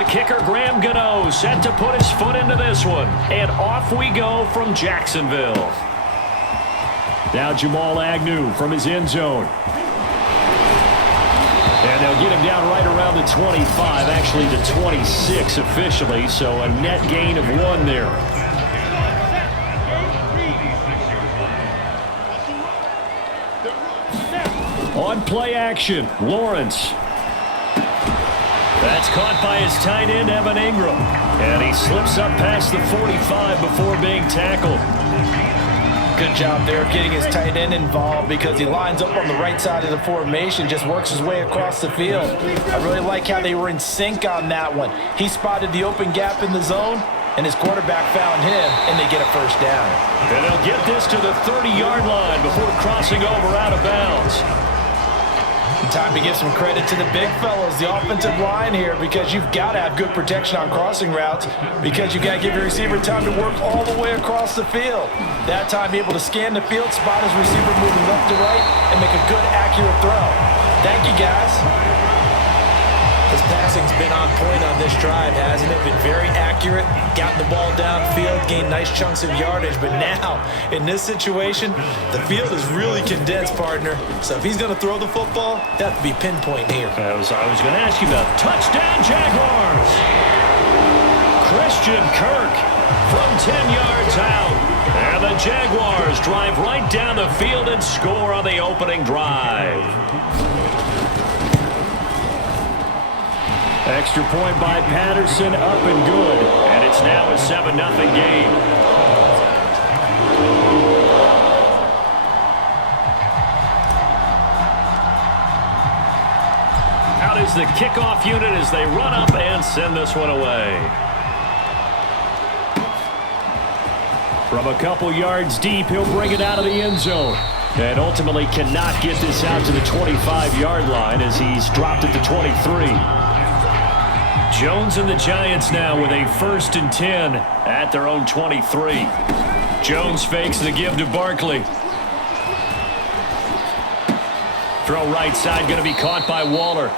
The kicker, Graham Gano, set to put his foot into this one. And off we go from Jacksonville. Now Jamal Agnew from his end zone. And they'll get him down right around the 25, actually the 26 officially, so a net gain of 1 there. On play action, Lawrence. That's caught by his tight end, Evan Ingram. And he slips up past the 45 before being tackled. Good job there getting his tight end involved because he lines up on the right side of the formation, just works his way across the field. I really like how they were in sync on that one. He spotted the open gap in the zone, and his quarterback found him, and they get a first down. And they'll get this to the 30-yard line before crossing over out of bounds. Time to give some credit to the big fellas, the offensive line here, because you've got to have good protection on crossing routes because you've got to give your receiver time to work all the way across the field. That time, be able to scan the field, spot his receiver moving left to right, and make a good, accurate throw. Thank you, guys. His passing's been on point on this drive, hasn't it? Been very accurate, gotten the ball downfield, gained nice chunks of yardage. But now, in this situation, the field is really condensed, partner. So if he's going to throw the football, that would be pinpoint here. I was going to ask you about touchdown Jaguars. Christian Kirk from 10 yards out. And the Jaguars drive right down the field and score on the opening drive. Extra point by Patterson, up and good. And it's now a 7-0 game. Out is the kickoff unit as they run up and send this one away. From a couple yards deep, he'll bring it out of the end zone. And ultimately cannot get this out to the 25-yard line as he's dropped at the 23. Jones and the Giants now with a 1st and 10 at their own 23. Jones fakes the give to Barkley. Throw right side going to be caught by Waller.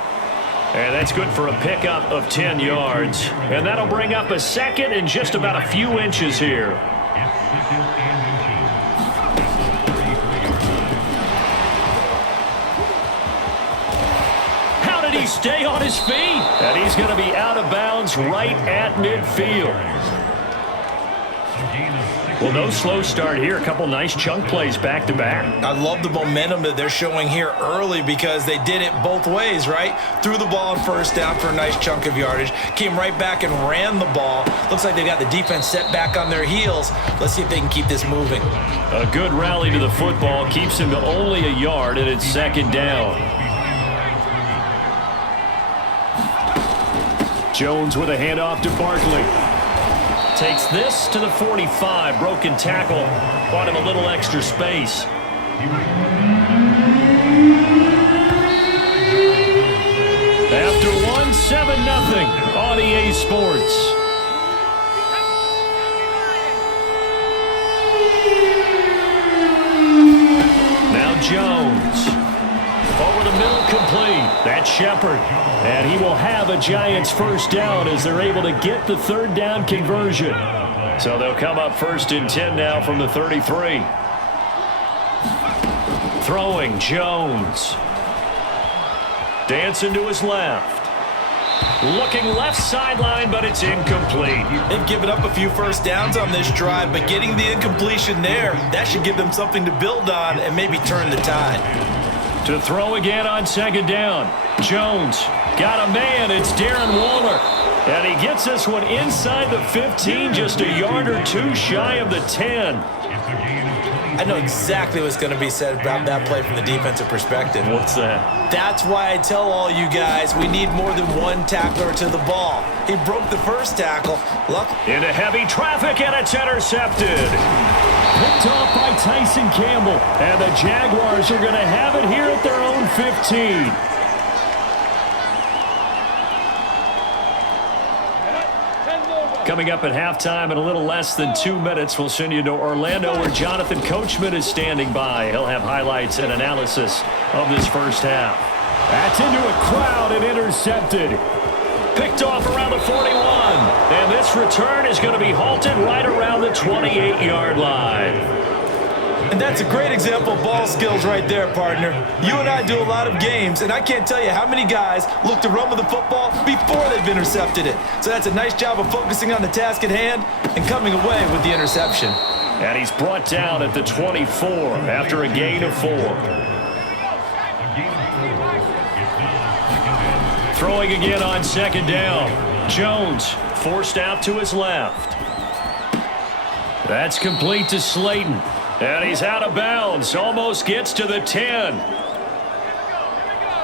And that's good for a pickup of 10 yards. And that'll bring up a second and just about a few inches here. He stay on his feet, and he's going to be out of bounds right at midfield. Well, no slow start here. A couple nice chunk plays back-to-back. I love the momentum that they're showing here early because they did it both ways, right? Threw the ball on 1st down for a nice chunk of yardage. Came right back and ran the ball. Looks like they got the defense set back on their heels. Let's see if they can keep this moving. A good rally to the football keeps him to only a yard, and it's 2nd down. Jones with a handoff to Barkley. Takes this to the 45. Broken tackle. Bought him a little extra space. After 1, 7-0 on EA Sports. Now Jones. Over the middle, complete. That's Shepard. And he will have a Giants 1st down as they're able to get the 3rd down conversion. So they'll come up 1st and 10 now from the 33. Throwing, Jones. Dancing to his left. Looking left sideline, but it's incomplete. They've given up a few 1st downs on this drive, but getting the incompletion there, that should give them something to build on and maybe turn the tide. To throw again on 2nd down. Jones got a man. It's Darren Waller. And he gets this one inside the 15, just a yard or 2 shy of the 10. I know exactly what's going to be said about that play from the defensive perspective. What's that? That's why I tell all you guys we need more than one tackler to the ball. He broke the 1st tackle. Look. Into heavy traffic, and it's intercepted. Picked off by Tyson Campbell. And the Jaguars are going to have it here at their own 15. Coming up at halftime in a little less than 2 minutes, we'll send you to Orlando where Jonathan Coachman is standing by. He'll have highlights and analysis of this 1st half. That's into a crowd and intercepted. Picked off around the 41. And this return is going to be halted right around the 28-yard line. And that's a great example of ball skills right there, partner. You and I do a lot of games, and I can't tell you how many guys look to run with the football before they've intercepted it. So that's a nice job of focusing on the task at hand and coming away with the interception. And he's brought down at the 24 after a gain of 4. Throwing again on second down. Jones forced out to his left. That's complete to Slayton. And he's out of bounds. Almost gets to the 10.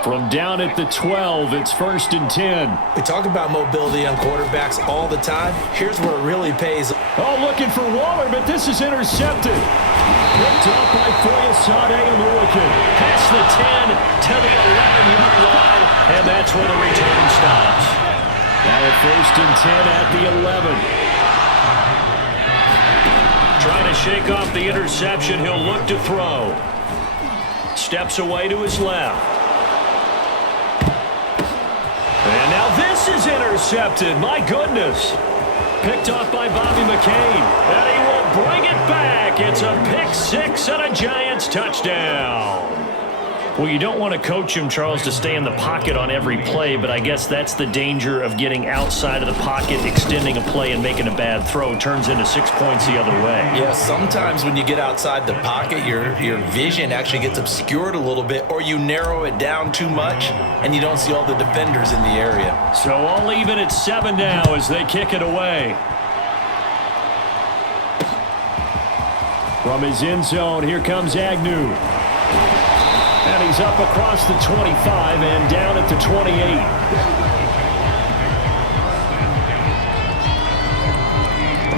From down at the 12, it's 1st and 10. We talk about mobility on quarterbacks all the time. Here's where it really pays. Oh, looking for Waller, but this is intercepted. Picked up by Foyesade and Lurkin. Past the 10 to the 11-yard line, and that's where the return stops. Now at 1st and 10 at the 11. Trying to shake off the interception. He'll look to throw. Steps away to his left. And now this is intercepted. My goodness. Picked off by Bobby McCain. And he will bring it back. It's a pick 6 and a Giants touchdown. Well, you don't want to coach him, Charles, to stay in the pocket on every play, but I guess that's the danger of getting outside of the pocket, extending a play, and making a bad throw. Turns into 6 points the other way. Yeah, sometimes when you get outside the pocket, your vision actually gets obscured a little bit, or you narrow it down too much, and you don't see all the defenders in the area. So all even at 7 now as they kick it away. From his end zone, here comes Agnew. And he's up across the 25 and down at the 28.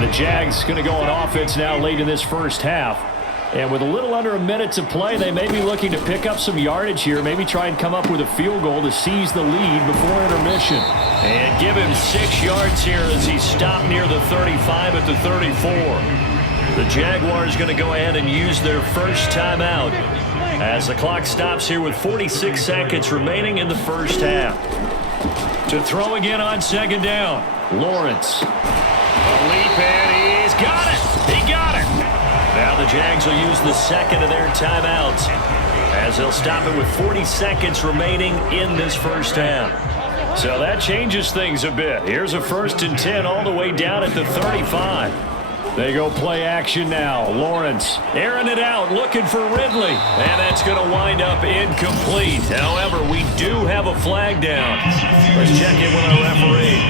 The Jags going to go on offense now late in this first half. And with a little under a minute to play, they may be looking to pick up some yardage here, maybe try and come up with a field goal to seize the lead before intermission. And give him 6 yards here as he's stopped near the 35 at the 34. The Jaguars going to go ahead and use their first timeout as the clock stops here with 46 seconds remaining in the first half. To throw again on second down, Lawrence. A leap, and he's got it. He got it. Now the Jags will use the second of their timeouts as they'll stop it with 40 seconds remaining in this first half. So that changes things a bit. Here's a 1st and 10 all the way down at the 35. They go play action now. Lawrence airing it out, looking for Ridley. And that's going to wind up incomplete. However, we do have a flag down. Let's check in with our referee.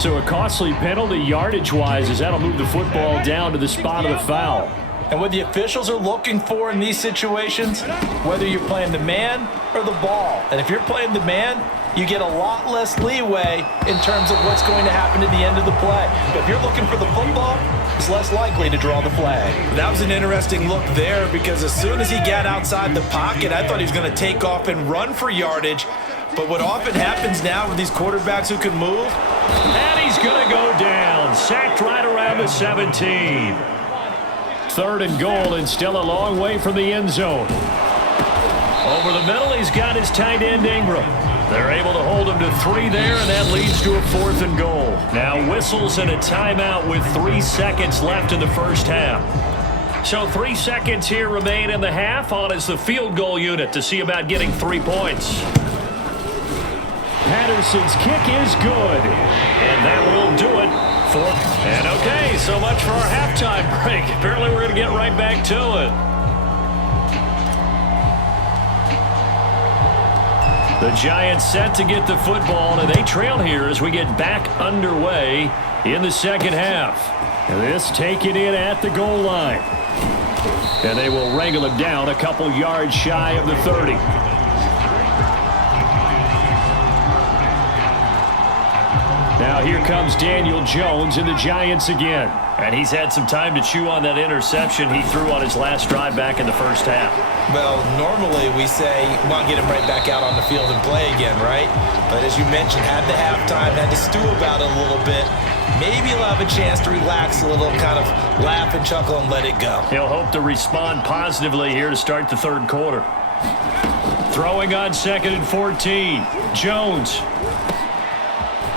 So a costly penalty yardage-wise as that'll move the football down to the spot of the foul. And what the officials are looking for in these situations, whether you're playing the man or the ball. And if you're playing the man, you get a lot less leeway in terms of what's going to happen at the end of the play. But if you're looking for the football, it's less likely to draw the flag. That was an interesting look there because as soon as he got outside the pocket, I thought he was going to take off and run for yardage. But what often happens now with these quarterbacks who can move. And he's going to go down. Sacked right around the 17. 3rd and goal and still a long way from the end zone. Over the middle, he's got his tight end Ingram. They're able to hold him to 3 there, and that leads to a 4th and goal. Now whistles and a timeout with 3 seconds left in the first half. So 3 seconds here remain in the half. On is the field goal unit to see about getting 3 points. Patterson's kick is good, and that will do it. And okay, so much for our halftime break. Apparently we're going to get right back to it. The Giants set to get the football, and they trail here as we get back underway in the second half. And this taken in at the goal line. And they will wrangle him down a couple yards shy of the 30. Now here comes Daniel Jones and the Giants again. And he's had some time to chew on that interception he threw on his last drive back in the first half. Well, normally we say, well, get him right back out on the field and play again, right? But as you mentioned, had the halftime, had to stew about it a little bit. Maybe he'll have a chance to relax a little, kind of laugh and chuckle and let it go. He'll hope to respond positively here to start the third quarter. Throwing on 2nd and 14. Jones.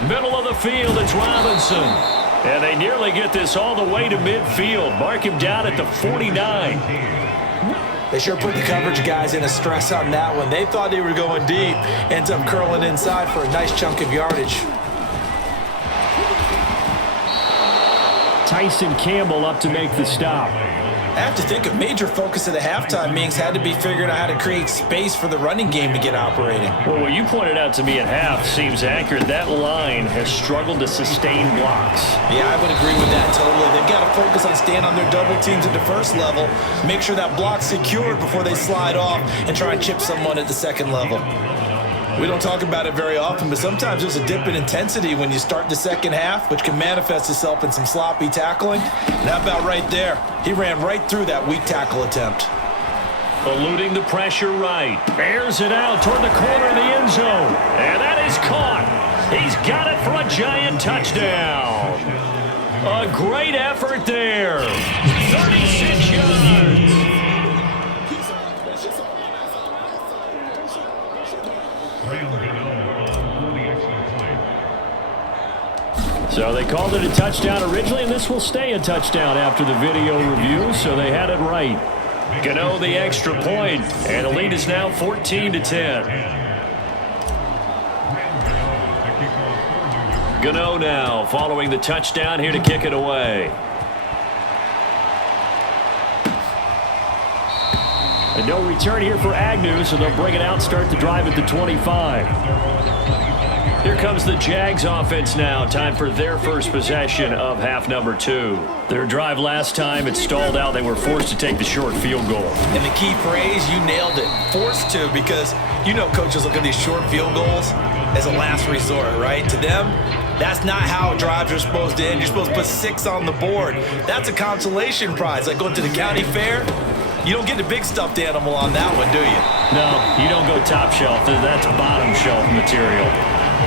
Middle of the field, it's Robinson. And they nearly get this all the way to midfield. Mark him down at the 49. They sure put the coverage guys in a stress on that one. They thought they were going deep. Ends up curling inside for a nice chunk of yardage. Tyson Campbell up to make the stop. I have to think a major focus of the halftime meetings had to be figuring out how to create space for the running game to get operating. Well, what you pointed out to me at half seems accurate. That line has struggled to sustain blocks. Yeah, I would agree with that totally. They've got to focus on staying on their double teams at the first level, make sure that block's secured before they slide off and try and chip someone at the second level. We don't talk about it very often, but sometimes there's a dip in intensity when you start the second half, which can manifest itself in some sloppy tackling. And how about right there? He ran right through that weak tackle attempt. Eluding the pressure right. Airs it out toward the corner of the end zone. And that is caught. He's got it for a giant touchdown. A great effort there. 36 yards. So they called it a touchdown originally, and this will stay a touchdown after the video review, so they had it right. Gano the extra point, and the lead is now 14-10. Gano now following the touchdown here to kick it away. And no return here for Agnew, so they'll bring it out, start the drive at the 25. Here comes the Jags offense now. Time for their first possession of half number 2. Their drive last time, it stalled out. They were forced to take the short field goal. And the key phrase, you nailed it. Forced to, because you know coaches look at these short field goals as a last resort, right? To them, that's not how drives are supposed to end. You're supposed to put 6 on the board. That's a consolation prize. Like going to the county fair, you don't get the big stuffed animal on that one, do you? No, you don't go top shelf. That's bottom shelf material.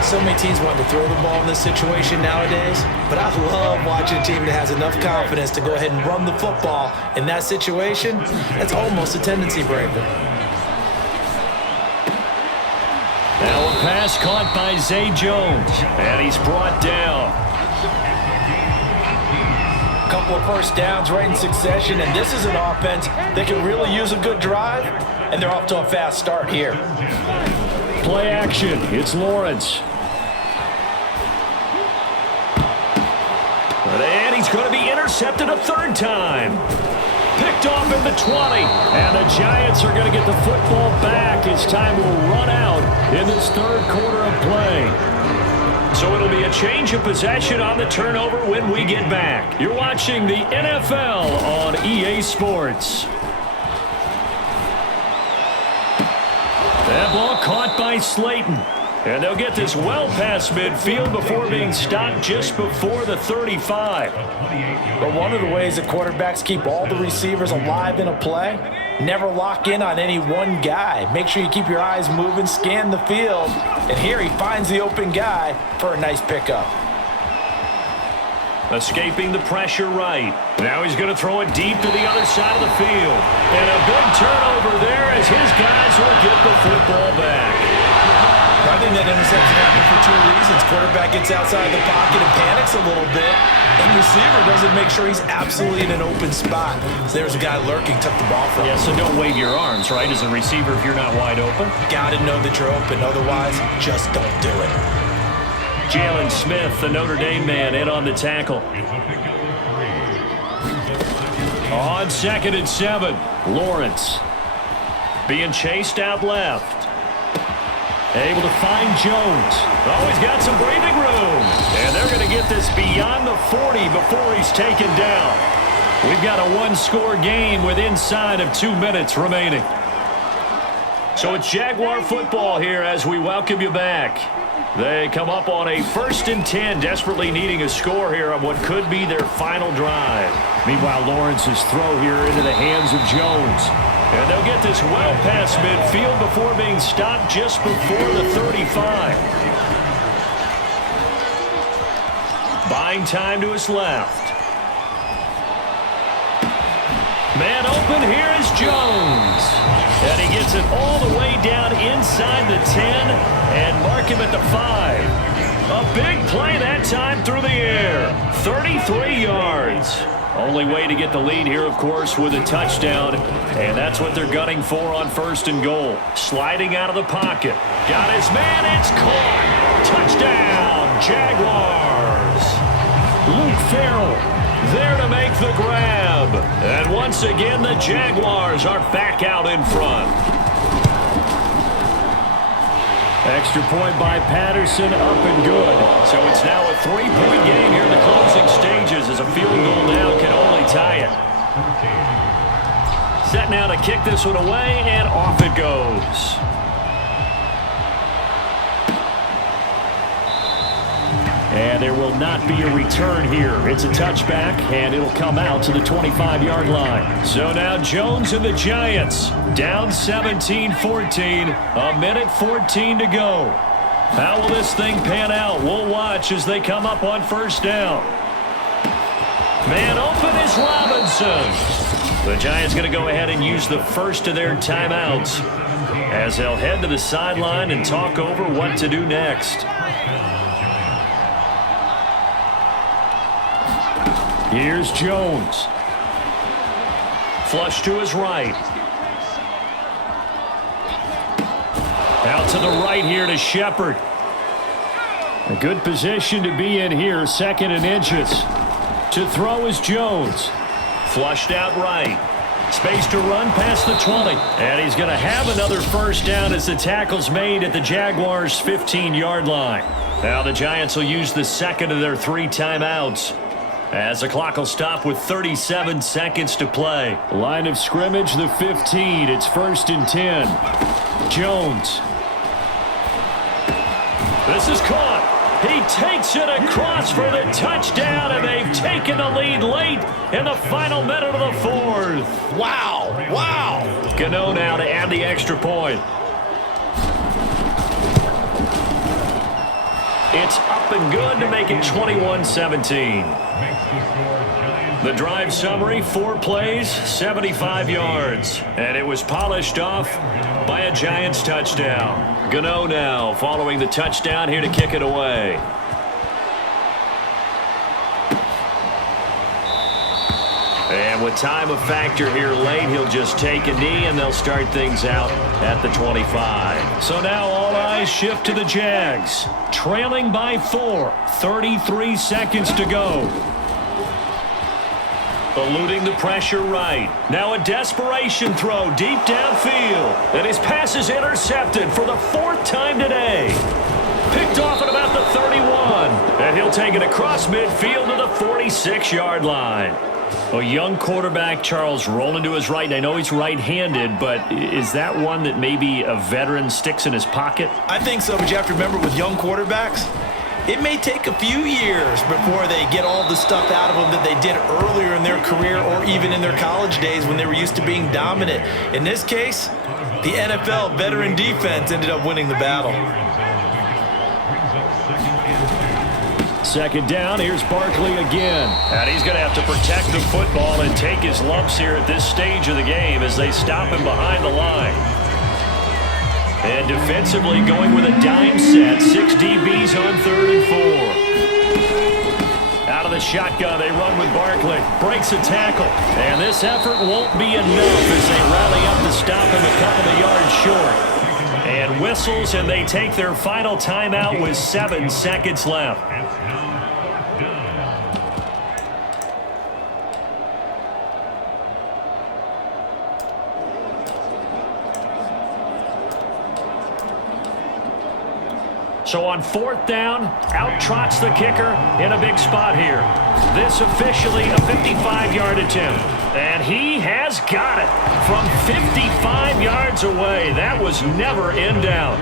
So many teams want to throw the ball in this situation nowadays, but I love watching a team that has enough confidence to go ahead and run the football. In that situation, that's almost a tendency breaker. Now a pass caught by Zay Jones, and he's brought down. A couple of first downs right in succession, and this is an offense that can really use a good drive, and they're off to a fast start here. Play action. It's Lawrence. And he's going to be intercepted a third time. Picked off at the 20. And the Giants are going to get the football back as time will run out in this third quarter of play. So it'll be a change of possession on the turnover when we get back. You're watching the NFL on EA Sports. That ball caught by Slayton. And they'll get this well past midfield before being stopped just before the 35. But one of the ways that quarterbacks keep all the receivers alive in a play, never lock in on any one guy. Make sure you keep your eyes moving, scan the field. And here he finds the open guy for a nice pickup. Escaping the pressure right. Now he's going to throw it deep to the other side of the field. And a big turnover there as his guys will get the football back. I think that interception happened for 2 reasons. Quarterback gets outside the pocket and panics a little bit. And receiver doesn't make sure he's absolutely in an open spot. So there's a guy lurking, took the ball from him. Yeah, so don't wave your arms, right, as a receiver if you're not wide open. Got to know that you're open. Otherwise, just don't do it. Jalen Smith, the Notre Dame man, in on the tackle. On 2nd and 7, Lawrence being chased out left. Able to find Jones. Oh, he's got some breathing room. And they're going to get this beyond the 40 before he's taken down. We've got a one-score game with inside of 2 minutes remaining. So it's Jaguar football here as we welcome you back. They come up on a 1st and 10, desperately needing a score here on what could be their final drive. Meanwhile, Lawrence's throw here into the hands of Jones. And they'll get this well past midfield before being stopped just before the 35. Buying time to his left. Man open, here is Jones. And he gets it all the way down inside the 10 and mark him at the 5. A big play that time through the air. 33 yards. Only way to get the lead here, of course, with a touchdown. And that's what they're gunning for on 1st and goal. Sliding out of the pocket. Got his man. It's caught. Touchdown, Jaguars. Luke Farrell there to make the grab. And once again, the Jaguars are back out in front. Extra point by Patterson, up and good. So it's now a 3-point game here in the closing stages as a field goal now can only tie it. Set now to kick this one away, and off it goes. And there will not be a return here. It's a touchback, and it'll come out to the 25-yard line. So now Jones and the Giants down 17-14. A minute 14 to go. How will this thing pan out? We'll watch as they come up on 1st down. Man open is Robinson. The Giants going to go ahead and use the first of their timeouts as they'll head to the sideline and talk over what to do next. Here's Jones. Flush to his right. Out to the right here to Shepard. A good position to be in here, 2nd and inches. To throw is Jones. Flushed out right. Space to run past the 20. And he's going to have another 1st down as the tackle's made at the Jaguars' 15-yard line. Now the Giants will use the 2nd of their 3 timeouts, as the clock will stop with 37 seconds to play. Line of scrimmage, the 15. It's 1st and 10. Jones. This is caught. He takes it across for the touchdown, and they've taken the lead late in the final minute of the 4th. Wow. Wow. Gano now to add the extra point. It's up and good to make it 21-17. The drive summary, 4 plays, 75 yards. And it was polished off by a Giants touchdown. Gano now following the touchdown here to kick it away. And with time a factor here late, he'll just take a knee and they'll start things out at the 25. So now all eyes shift to the Jags. Trailing by 4, 33 seconds to go. Eluding the pressure right. Now a desperation throw deep downfield. And his pass is intercepted for the 4th time today. Picked off at about the 31. And he'll take it across midfield to the 46-yard line. A young quarterback, Charles, rolling to his right. And I know he's right-handed, but is that one that maybe a veteran sticks in his pocket? I think so, but you have to remember with young quarterbacks, it may take a few years before they get all the stuff out of them that they did earlier in their career or even in their college days when they were used to being dominant. In this case, the NFL veteran defense ended up winning the battle. 2nd down, here's Barkley again. And he's going to have to protect the football and take his lumps here at this stage of the game as they stop him behind the line. And defensively going with a dime set, 6 DBs on 3rd and 4. Out of the shotgun, they run with Barkley. Breaks a tackle. And this effort won't be enough as they rally up to stop him a couple of yards short. And whistles, and they take their final timeout with 7 seconds left. So on 4th down, out trots the kicker in a big spot here. This officially a 55-yard attempt. And he has got it from 55 yards away. That was never in doubt.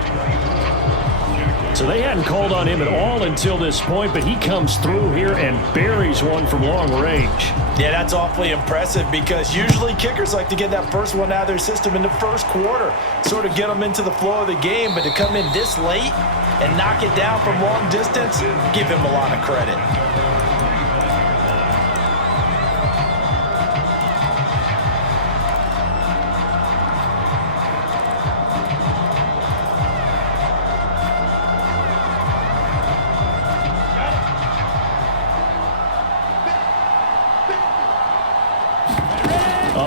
So they hadn't called on him at all until this point, but he comes through here and buries one from long range. Yeah, that's awfully impressive because usually kickers like to get that first one out of their system in the 1st quarter, sort of get them into the flow of the game, but to come in this late and knock it down from long distance, give him a lot of credit.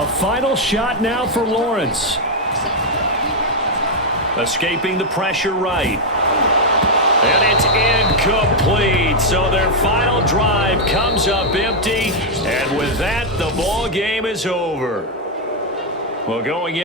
A final shot now for Lawrence. Escaping the pressure right. And it's incomplete. So their final drive comes up empty. And with that, the ball game is over. Well, going in.